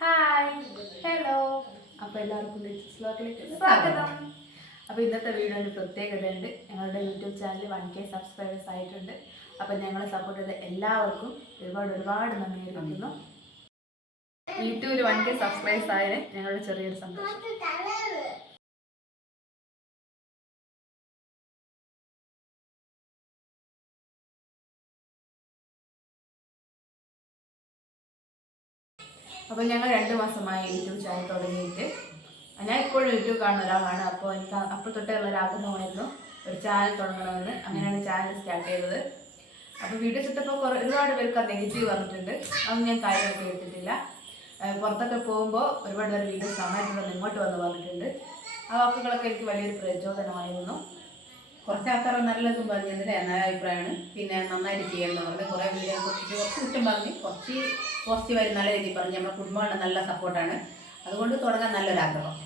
Hi hello അപ്പോൾ എല്ലാവർക്കും ലിറ്റിൽസിലേക്ക് സ്വാഗതം. അപ്പോൾ ഇന്നത്തെ വീഡിയോയുടെ പ്രത്യേകതയുണ്ട്. ഞങ്ങളുടെ യൂട്യൂബ് ചാനൽ 1K സബ്സ്ക്രൈബേഴ്സ് ആയിട്ടുണ്ട്. അപ്പോൾ ഞങ്ങളെ സപ്പോർട്ട് ചെയ്ത എല്ലാവർക്കും ഒരുപാട് നന്ദി അറിയിക്കുന്നു. യൂട്യൂബിൽ 1K സബ്സ്ക്രൈബേഴ്സ് ആയതിന് ഞങ്ങളുടെ ചെറിയൊരു സന്തോഷം. അപ്പോൾ ഞങ്ങൾ 2 മാസമായി യൂട്യൂബ് ചാനൽ തുടങ്ങിയിട്ട്. ഞാൻ ഇപ്പോഴും യൂട്യൂബ് കാണുന്ന ഒരാളാണ്. അപ്പോൾ എനിക്ക് അപ്പോൾ തൊട്ടുള്ള ഒരു ആഗ്രഹമായിരുന്നു ഒരു ചാനൽ തുടങ്ങണമെന്ന്. അങ്ങനെയാണ് ചാനൽ സ്റ്റാർട്ട് ചെയ്തത്. അപ്പോൾ വീഡിയോസ് ഇട്ടപ്പോൾ ഒരുപാട് പേർക്ക് നെഗറ്റീവ് പറഞ്ഞിട്ടുണ്ട്. അതൊന്നും ഞാൻ കാര്യമായിട്ട് കേട്ടിട്ടില്ല. പുറത്തൊക്കെ പോകുമ്പോൾ ഒരുപാട് പേർ വീഡിയോസ് നന്നായിട്ടുണ്ടെന്ന് ഇങ്ങോട്ട് വന്ന് പറഞ്ഞിട്ടുണ്ട്. ആ വാക്കുകളൊക്കെ എനിക്ക് വലിയൊരു പ്രചോദനമായിരുന്നു. കുറച്ച് ആൾക്കാർ നല്ലതും പറഞ്ഞതിൽ നല്ല അഭിപ്രായമാണ്. പിന്നെ നന്നായിട്ട് ചെയ്യണമെന്ന് പറഞ്ഞ് കുറേ വീഡിയോ കുറിച്ചിട്ട് കുറച്ച് കുറ്റം പറഞ്ഞ് കുറച്ച് പോസിറ്റീവായി നല്ല രീതിയിൽ പറഞ്ഞ് നമ്മുടെ കുടുംബങ്ങളുടെ നല്ല സപ്പോർട്ടാണ്. അതുകൊണ്ട് തുടങ്ങാൻ നല്ലൊരാഗ്രഹം.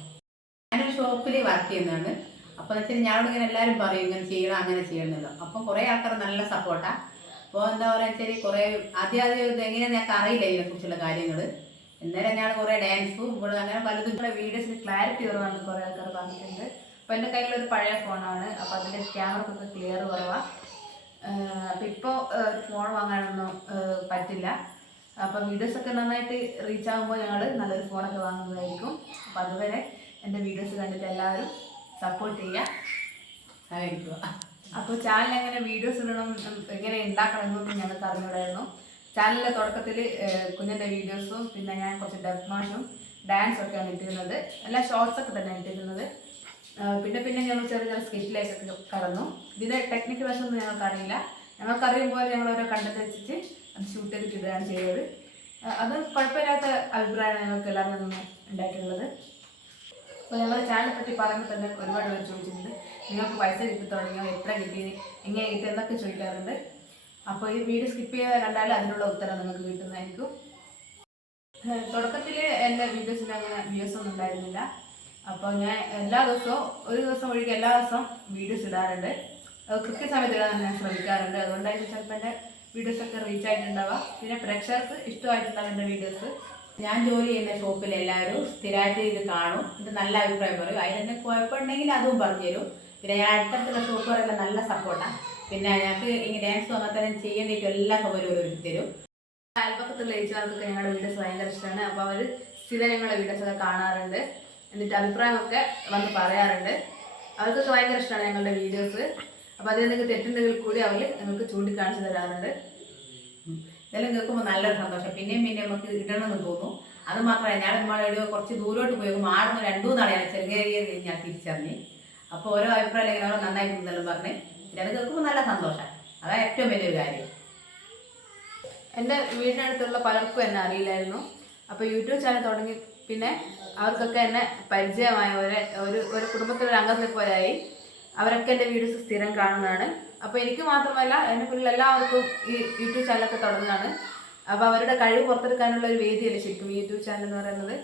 ഞാനൊരു ഷോപ്പിൽ വർക്ക് ചെയ്യുന്നതാണ്. അപ്പോൾ എന്ന് വെച്ചാൽ ഞാനോട് ഇങ്ങനെ എല്ലാവരും പറയും ഇങ്ങനെ ചെയ്യണം അങ്ങനെ ചെയ്യണമെന്നല്ലോ. അപ്പം കുറേ ആൾക്കാർ നല്ല സപ്പോർട്ടാണ്. അപ്പോൾ എന്താ പറയുക വെച്ചാൽ കുറേ ആദ്യം എങ്ങനെയാണെന്ന് ഞങ്ങൾക്ക് അറിയില്ല ഇതിനെക്കുറിച്ചുള്ള കാര്യങ്ങൾ. എന്നാലും ഞാൻ കുറേ ഡാൻസും ഇവിടെ അങ്ങനെ പലതും വീഡിയോസിൽ ക്ലാരിറ്റി കുറവാണെന്ന് കുറേ ആൾക്കാർ പറഞ്ഞിട്ടുണ്ട്. അപ്പോൾ എൻ്റെ കയ്യിലൊരു പഴയ ഫോണാണ്. അപ്പോൾ അതിൻ്റെ ക്യാമറക്കൊക്കെ ക്ലിയർ കുറവാണ്. അപ്പോൾ ഇപ്പോൾ ഫോൺ വാങ്ങാനൊന്നും പറ്റില്ല. അപ്പോൾ വീഡിയോസൊക്കെ നന്നായിട്ട് റീച്ച് ആകുമ്പോൾ ഞങ്ങൾ നല്ലൊരു ഫോണൊക്കെ വാങ്ങുന്നതായിരിക്കും. അപ്പോൾ അതുവരെ എൻ്റെ വീഡിയോസ് കണ്ടിട്ട് എല്ലാവരും സപ്പോർട്ട് ചെയ്യുക, സഹായിക്കുക. അപ്പോൾ ചാനൽ എങ്ങനെ വീഡിയോസ് ഇടണം എങ്ങനെ ഉണ്ടാക്കണം എന്നൊന്നും ഞങ്ങൾക്ക് അറിഞ്ഞൂടായിരുന്നു. ചാനലിൻ്റെ തുടക്കത്തിൽ കുഞ്ഞിൻ്റെ വീഡിയോസും പിന്നെ ഞാൻ കുറച്ച് ഡബ് മാഷും ഡാൻസൊക്കെയാണ് ഇട്ടിരുന്നത്. എല്ലാ ഷോർട്സൊക്കെ തന്നെ ഇട്ടിരുന്നത്. പിന്നെ ഞങ്ങൾ ചെറിയ സ്കിറ്റിലേക്കൊക്കെ കടന്നു. ഇതിൻ്റെ ടെക്നിക്കൽ വശമൊന്നും ഞങ്ങൾക്കറിയില്ല. ഞങ്ങൾക്കറിയുമ്പോൾ ഞങ്ങൾ ഓരോ കണ്ടന്റ് വെച്ചിട്ട് അത് ഷൂട്ട് ചെയ്തിട്ട് ഇടുകയാണ് ചെയ്തത്. അത് കുഴപ്പമില്ലാത്ത അഭിപ്രായമാണ് ഞങ്ങൾക്ക് എല്ലാവരും നിന്ന് ഉണ്ടായിട്ടുള്ളത്. അപ്പോൾ ഞങ്ങളുടെ ചാനലിനെ പറ്റി പറയുമ്പോൾ തന്നെ ഒരുപാട് പേര് ചോദിച്ചിട്ടുണ്ട്, നിങ്ങൾക്ക് പൈസ കിട്ടി തുടങ്ങിയോ, എത്ര കിട്ടി, എങ്ങനെ കിട്ടി എന്നൊക്കെ ചോദിക്കാറുണ്ട്. അപ്പോൾ ഈ വീഡിയോ സ്കിപ്പ് ചെയ്ത് കണ്ടാൽ അതിനുള്ള ഉത്തരം നിങ്ങൾക്ക് കിട്ടുന്നതായിരിക്കും. തുടക്കത്തിൽ എൻ്റെ വീഡിയോസിന് അങ്ങനെ വ്യൂസ് ഒന്നും ഉണ്ടായിരുന്നില്ല. അപ്പോൾ ഞാൻ എല്ലാ ദിവസവും ഒരു ദിവസം ഒഴികെ എല്ലാ ദിവസവും വീഡിയോസ് ഇടാറുണ്ട്. കൃത്യസമയത്ത് ഇടാൻ ഞാൻ ശ്രമിക്കാറുണ്ട്. അതുകൊണ്ടായിരിക്കും ചിലപ്പോൾ എൻ്റെ വീഡിയോസൊക്കെ റീച്ച് ആയിട്ടുണ്ടാവുക. പിന്നെ പ്രേക്ഷകർക്ക് ഇഷ്ടമായിട്ടുണ്ടാവും എൻ്റെ വീഡിയോസ്. ഞാൻ ജോലി ചെയ്യുന്ന ഷോപ്പിൽ എല്ലാവരും സ്ഥിരമായിട്ട് ഇത് കാണും. ഇത് നല്ല അഭിപ്രായം പറയും. അതിന് കുഴപ്പമുണ്ടെങ്കിൽ അതും പറഞ്ഞു തരും. പിന്നെ ഞാൻ അടുത്തടുത്തുള്ള ഷോപ്പുകാരെല്ലാം നല്ല സപ്പോർട്ടാണ്. പിന്നെ ഞങ്ങൾക്ക് ഇങ്ങനെ ഡാൻസ് വന്നാൽ തന്നെ ചെയ്യേണ്ടിയിട്ട് എല്ലാ സൗകര്യവും ഒരുക്കി തരും. അയൽപക്കത്തുള്ള ഏച്ചിമാർക്കൊക്കെ ഞങ്ങളുടെ വീഡിയോസ് ഭയങ്കര ഇഷ്ടമാണ്. അപ്പോൾ അവർ സ്ഥിരം ഞങ്ങളുടെ വീഡിയോസൊക്കെ കാണാറുണ്ട്. എന്നിട്ട് അഭിപ്രായമൊക്കെ വന്ന് പറയാറുണ്ട്. അവർക്കൊക്കെ ഭയങ്കര ഇഷ്ടമാണ് ഞങ്ങളുടെ വീഡിയോസ്. അപ്പോൾ അതിൽ നിങ്ങൾക്ക് തെറ്റുണ്ടെങ്കിൽ കൂടി അവർ നിങ്ങൾക്ക് ചൂണ്ടിക്കാണിച്ച് തരാറുണ്ട്. ഇതെല്ലാം കേൾക്കുമ്പോൾ നല്ലൊരു സന്തോഷം. പിന്നെയും നമുക്ക് ഇടണമെന്ന് തോന്നും. അത് മാത്രമല്ല ഞാൻ നമ്മളൊരു കുറച്ച് ദൂരോട്ട് പോയി ആടുന്ന 2 നാളെയാണ് ചെറിയ ഞാൻ തിരിച്ചറിഞ്ഞ്. അപ്പോൾ ഓരോ അഭിപ്രായം ഇങ്ങനെ ഓരോ നന്നായിട്ടുണ്ടെല്ലാം പറഞ്ഞ് പിന്നെ അത് കേൾക്കുമ്പോൾ നല്ല സന്തോഷം. അതാണ് ഏറ്റവും വലിയൊരു കാര്യം. എൻ്റെ വീടിനടുത്തുള്ള പലർക്കും എന്നെ അറിയില്ലായിരുന്നു. അപ്പോൾ യൂട്യൂബ് ചാനൽ തുടങ്ങി പിന്നെ അവർക്കൊക്കെ എന്നെ പരിചയമായവരെ ഒരു കുടുംബത്തിലൊരു അംഗത്തെ പോലെയായി. അവരൊക്കെ എൻ്റെ വീഡിയോസ് സ്ഥിരം കാണുന്നതാണ്. അപ്പോൾ എനിക്ക് മാത്രമല്ല എൻ്റെ പിന്നിൽ എല്ലാവർക്കും ഈ യൂട്യൂബ് ചാനലൊക്കെ തുടങ്ങുന്നതാണ്. അപ്പോൾ അവരുടെ കഴിവ് പുറത്തെടുക്കാനുള്ള ഒരു വേദിയല്ലേ ശരിക്കും ഈ യൂട്യൂബ് ചാനൽ എന്ന് പറയുന്നത്.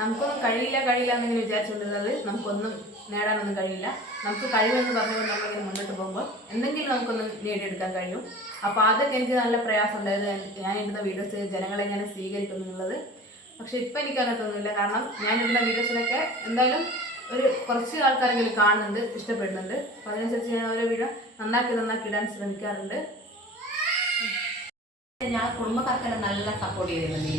നമുക്കൊന്നും കഴിയില്ല എന്നിങ്ങനെ വിചാരിച്ചുകൊണ്ടിരുന്നത് നമുക്കൊന്നും നേടാനൊന്നും കഴിയില്ല. നമുക്ക് കഴിവെന്ന് പറഞ്ഞുകൊണ്ട് നമ്മളിങ്ങനെ മുന്നോട്ട് പോകുമ്പോൾ എന്തെങ്കിലും നമുക്കൊന്നും നേടിയെടുക്കാൻ കഴിയും. അപ്പോൾ ആദ്യമൊക്കെ എനിക്ക് നല്ല പ്രയാസം ഉണ്ടായത് ഞാൻ ഇടുന്ന വീഡിയോസ് ജനങ്ങളെങ്ങനെ സ്വീകരിക്കുന്നു എന്നുള്ളത്. പക്ഷെ ഇപ്പം എനിക്ക് അങ്ങനെ തോന്നുന്നില്ല. കാരണം ഞാൻ ഇടുന്ന വീഡിയോസിലൊക്കെ എന്തായാലും ഒരു കുറച്ച് ആൾക്കാരെങ്കിലും കാണുന്നുണ്ട്, ഇഷ്ടപ്പെടുന്നുണ്ട്. അപ്പോൾ അതിനനുസരിച്ച് ഞാൻ ഓരോ വീഡിയോ നന്നാക്കി ഇടാൻ ശ്രമിക്കാറുണ്ട്. ഞാൻ കുടുംബക്കാർക്കെല്ലാം നല്ല സപ്പോർട്ട് ചെയ്തിരുന്നു.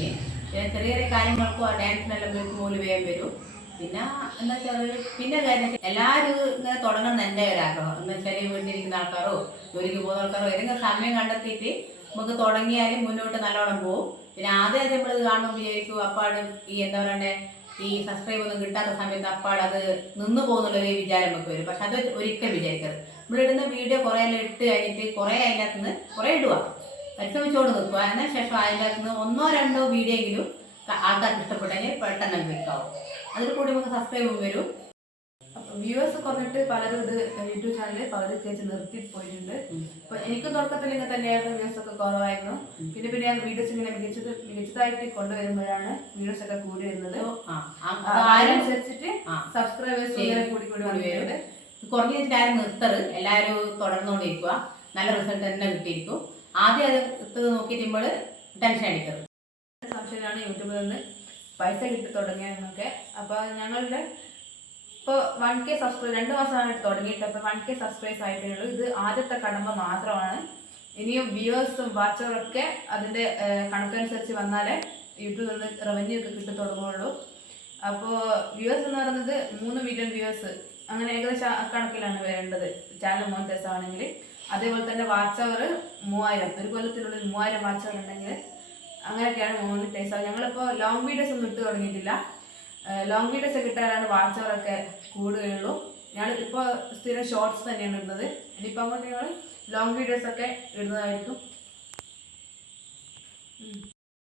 പിന്നെ ചെറിയ കാര്യങ്ങൾക്കും ആ ഡാൻസിനെല്ലാം പോലും വേഗം വരും. പിന്നെ എന്താ വെച്ചാൽ പിന്നെ കാര്യം എല്ലാവരും ഇങ്ങനെ തുടങ്ങണം എൻ്റെ ഒരാഗ്രഹം. എന്ന് വെച്ചാൽ വീട്ടിലിരിക്കുന്ന ആൾക്കാരോ ജോലിക്ക് പോകുന്ന ആൾക്കാരോ ഏതെങ്കിലും സമയം കണ്ടെത്തിയിട്ട് നമുക്ക് തുടങ്ങിയാലും മുന്നോട്ട് നല്ലോണം പോകും. പിന്നെ ആദ്യം നമ്മളിത് കാണുമ്പോൾ വിചാരിക്കും അപ്പാട് ഈ എന്താ പറയണ്ടേ ഈ സബ്സ്ക്രൈബ് ഒന്നും കിട്ടാത്ത സമയത്ത് അപ്പാട് അത് നിന്ന് പോകുന്നുള്ളൊരു വിചാരം നമുക്ക് വരും. പക്ഷെ അത് ഒരിക്കലും വിചാരിക്കരുത്. നമ്മളിടുന്ന വീഡിയോ കുറേ എല്ലാം ഇട്ട് കഴിഞ്ഞിട്ട് കുറേ അതിനകത്ത് നിന്ന് കുറേ ഇടുക, പരിശ്രമിച്ചോണ്ട് നിൽക്കുക. അതിന് ശേഷം അതിൻ്റെ അകത്ത് നിന്ന് 1-2 വീഡിയോ എങ്കിലും ആൾക്കാർക്ക് ഇഷ്ടപ്പെട്ടെങ്കിൽ പെട്ടെന്ന് ക്ലിക്കാവും. അതിൽ കൂടി നമുക്ക് സബ്സ്ക്രൈബും വരും. അപ്പോൾ വ്യൂവേഴ്സ് കുറഞ്ഞിട്ട് പലരും ഇത് യൂട്യൂബ് ചാനലിൽ പലരും കേച്ച് നിർത്തി പോയിട്ടുണ്ട്. അപ്പോൾ എനിക്കും തുടക്കത്തിൽ ഇങ്ങനെ തന്നെയായിരുന്നു, വ്യൂസൊക്കെ കുറവായിരുന്നു. പിന്നെ ഞാൻ വീഡിയോസ് ഇങ്ങനെ മികച്ചതായിട്ട് കൊണ്ടുവരുമ്പോഴാണ് വീഡിയോസൊക്കെ കൂടി വരുന്നത്. അതിനനുസരിച്ചിട്ട് സബ്സ്ക്രൈബേഴ്സ് കൂടി വരുന്നത്. കുറഞ്ഞ വെച്ചിട്ടാരും നിർത്തത്, എല്ലാവരും തുടർന്നുകൊണ്ടിരിക്കുക. നല്ല റിസൾട്ട് തന്നെ കിട്ടിയിരിക്കും. ആദ്യം അത് നോക്കിയിട്ട് നമ്മൾ ടെൻഷൻ അടിക്കരുത്. വർഷത്തിലാണ് യൂട്യൂബിൽ നിന്ന് പൈസ കിട്ടി തുടങ്ങിയതെന്നൊക്കെ. അപ്പോൾ ഞങ്ങളുടെ ഇപ്പോൾ 1K സബ്സ്ക്രൈബ് 2 മാസമാണ് തുടങ്ങിയിട്ട്. അപ്പോൾ 1K സബ്സ്ക്രൈബേഴ്സ് ആയിട്ടേ ഉള്ളൂ. ഇത് ആദ്യത്തെ കടമ്പ മാത്രമാണ്. ഇനിയും വ്യൂവേഴ്സും വാച്ചവറൊക്കെ അതിൻ്റെ കണക്കനുസരിച്ച് വന്നാലേ യൂട്യൂബിൽ നിന്ന് റവന്യൂ ഒക്കെ കിട്ടി തുടങ്ങുള്ളൂ. അപ്പോൾ വ്യൂവേഴ്സ് എന്ന് പറയുന്നത് 3 മില്യൺ വ്യൂവേഴ്സ് അങ്ങനെ ഏകദേശം കണക്കിലാണ് വേണ്ടത് ചാനൽ മോണിറ്റൈസ് ആണെങ്കിൽ. അതേപോലെ തന്നെ വാച്ച് അവർ 3000, ഒരു കൊല്ലത്തിനുള്ളിൽ 3000 വാച്ച് അവർ ഉണ്ടെങ്കിൽ അങ്ങനെയൊക്കെയാണ് മോണിറ്റൈസ് ആവുക. ഞങ്ങളിപ്പോൾ ലോങ് വീഡിയോസ് ഒന്നും ഇട്ട് തുടങ്ങിയിട്ടില്ല. ലോങ് വീഡിയോസ് ഒക്കെ ഇട്ടാലാണ് വാച്ച് അവറൊക്കെ കൂടുകയുള്ളൂ. ഞങ്ങൾ ഇപ്പോൾ സ്ഥിരം ഷോർട്സ് തന്നെയാണ് ഇടുന്നത്. ഇനിയിപ്പോൾ അങ്ങോട്ട് ഞങ്ങൾ ലോങ് വീഡിയോസ് ഒക്കെ ഇടുന്നതായിരിക്കും.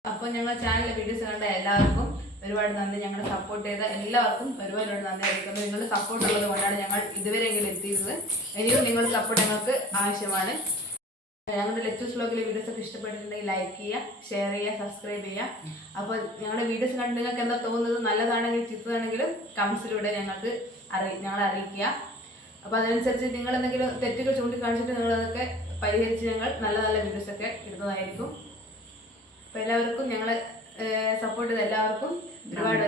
അപ്പോൾ ഞങ്ങൾ ചാനലിലെ വീഡിയോസ് കണ്ട എല്ലാവർക്കും ഒരുപാട് നന്ദി. ഞങ്ങളെ സപ്പോർട്ട് ചെയ്ത എല്ലാവർക്കും ഒരുപാട് നന്ദി അറിയിക്കുന്നു. നിങ്ങളുടെ സപ്പോർട്ട് ഉള്ളത് കൊണ്ടാണ് ഞങ്ങൾ ഇതുവരെയെങ്കിലും എത്തിയത്. ഇനിയും നിങ്ങളുടെ സപ്പോർട്ട് ഞങ്ങൾക്ക് ആവശ്യമാണ്. ഞങ്ങളുടെ ലെറ്റൂസ് വ്ലോഗിലെ വീഡിയോസ് ഒക്കെ ഇഷ്ടപ്പെട്ടിട്ടുണ്ടെങ്കിൽ ലൈക്ക് ചെയ്യുക, ഷെയർ ചെയ്യുക, സബ്സ്ക്രൈബ് ചെയ്യുക. അപ്പോൾ ഞങ്ങളുടെ വീഡിയോസ് കണ്ട് നിങ്ങൾക്ക് എന്താ തോന്നുന്നത്, നല്ലതാണെങ്കിലും ചീത്തതാണെങ്കിലും കമൻസിലൂടെ ഞങ്ങളെ അറിയിക്കുക. അപ്പോൾ അതനുസരിച്ച് നിങ്ങൾ എന്തെങ്കിലും തെറ്റുകൾ ചൂണ്ടിക്കാണിച്ചിട്ട് നിങ്ങളതൊക്കെ പരിഹരിച്ച് ഞങ്ങൾ നല്ല നല്ല വീഡിയോസൊക്കെ ഇടുന്നതായിരിക്കും. അപ്പോൾ എല്ലാവർക്കും ഞങ്ങളെ സപ്പോർട്ട് ചെയ്ത എല്ലാവർക്കും ഒരുപാട്